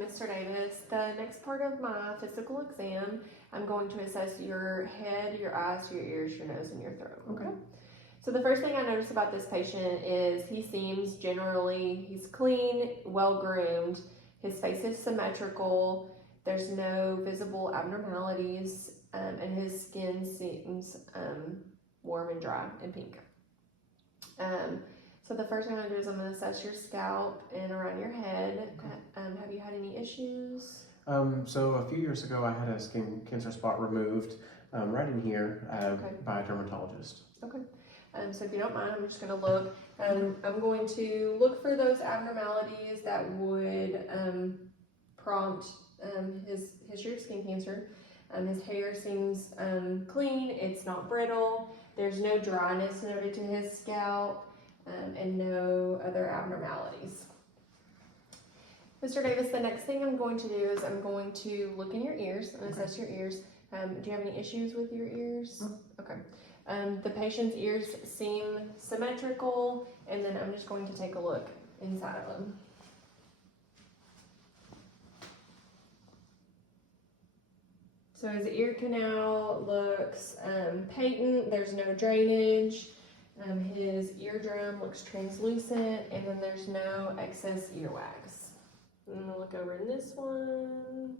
Mr. Davis, the next part of my physical exam, I'm going to assess your head, your eyes, your ears, your nose, and your throat. Okay. So the first thing I notice about this patient is he seems he's clean, well-groomed, his face is symmetrical, there's no visible abnormalities, and his skin seems warm and dry and pink. So the first thing I'm going to do is I'm going to assess your scalp and around your head. Have you had any issues? So a few years ago, I had a skin cancer spot removed right in here by a dermatologist. Okay. So if you don't mind, I'm just going to look. I'm going to look for those abnormalities that would prompt his history of skin cancer. His hair seems clean. It's not brittle. There's no dryness noted to his scalp. And no other abnormalities. Mr. Davis, the next thing I'm going to do is I'm going to look in your ears and assess your ears. Do you have any issues with your ears? No. Okay. The patient's ears seem symmetrical, and then I'm just going to take a look inside of them. So his ear canal looks patent. There's no drainage. His eardrum looks translucent, and then there's no excess earwax. I'm gonna look over in this one.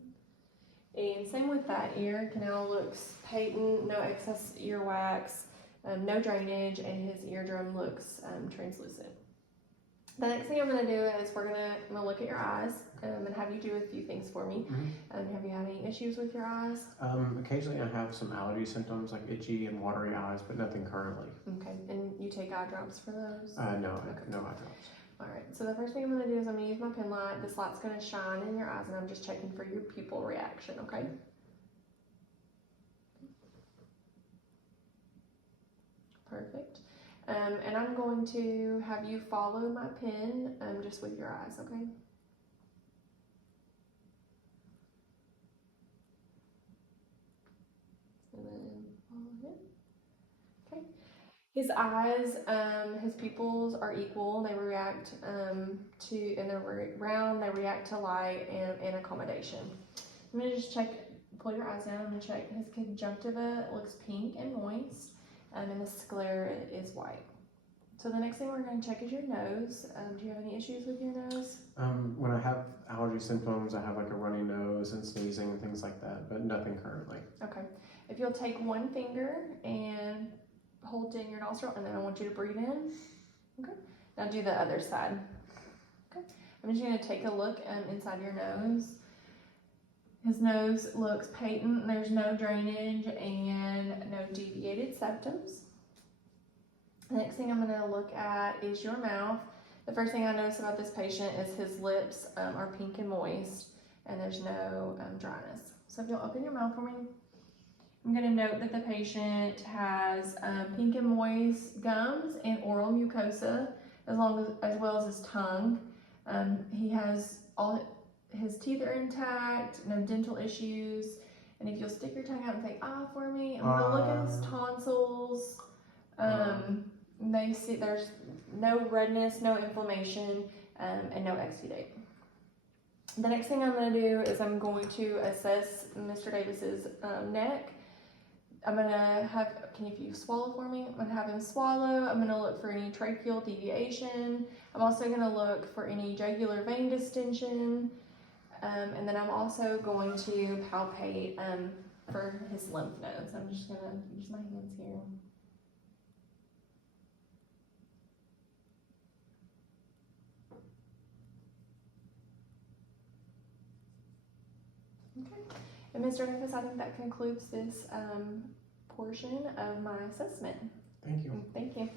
And same with that ear canal looks patent, no excess earwax, no drainage, and his eardrum looks translucent. The next thing I'm gonna do is I'm gonna look at your eyes and have you do a few things for me. Have you had any issues with your eyes? Occasionally I have some allergy symptoms like itchy and watery eyes, but nothing currently. Okay, and you take eye drops for those? No, okay. No eye drops. All right, so the first thing I'm gonna do is I'm gonna use my pen light. This light's gonna shine in your eyes, and I'm just checking for your pupil reaction, okay? Perfect. And I'm going to have you follow my pen just with your eyes, okay? And then follow it. Okay. His eyes, his pupils are equal. They react and they're round. They react to light and accommodation. I'm gonna just pull your eyes down. I'm gonna check his conjunctiva. It looks pink and moist, and the sclera is white. So the next thing we're going to check is your nose. Do you have any issues with your nose? When I have allergy symptoms, I have like a runny nose and sneezing and things like that, but nothing currently. Okay. If you'll take one finger and hold it in your nostril, and then I want you to breathe in. Okay. Now do the other side. Okay. I'm just going to take a look inside your nose. His nose looks patent. There's no drainage and no deviated septums. The next thing I'm going to look at is your mouth. The first thing I notice about this patient is his lips are pink and moist, and there's no dryness. So if you'll open your mouth for me, I'm going to note that the patient has pink and moist gums and oral mucosa, as well as his tongue. He has his teeth are intact, no dental issues. And if you'll stick your tongue out and say "ah" for me, I'm going to look at his tonsils. They see there's no redness, no inflammation, and no exudate. The next thing I'm going to do is I'm going to assess Mr. Davis's neck. I'm going to if you swallow for me, I'm going to have him swallow. I'm going to look for any tracheal deviation. I'm also going to look for any jugular vein distension. And then I'm also going to palpate for his lymph nodes. I'm just going to use my hands here. Okay, and Mr. Davis, I think that concludes this portion of my assessment. Thank you. Thank you.